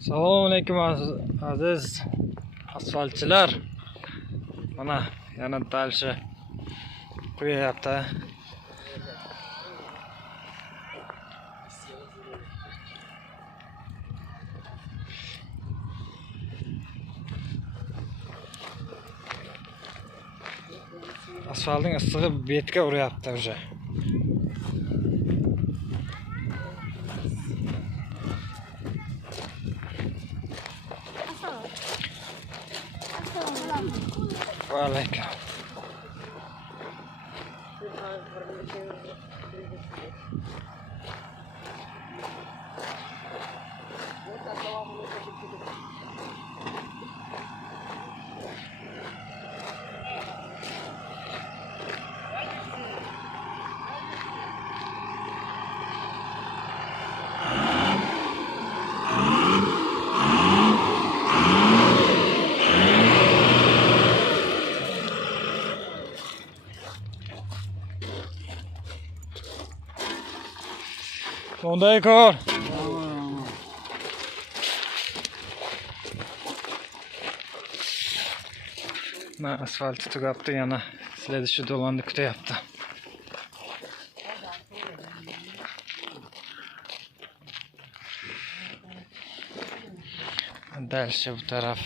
Assalomu alaykum aziz asfaltchilar. Mana yana dalshi qo'yapti. Asfaltning issig'i betga uryapti уже. Va alaykum. Bunday kor. Na asfalt tugapti, yana следующий dolanni kutyapti. Дальше bu taraf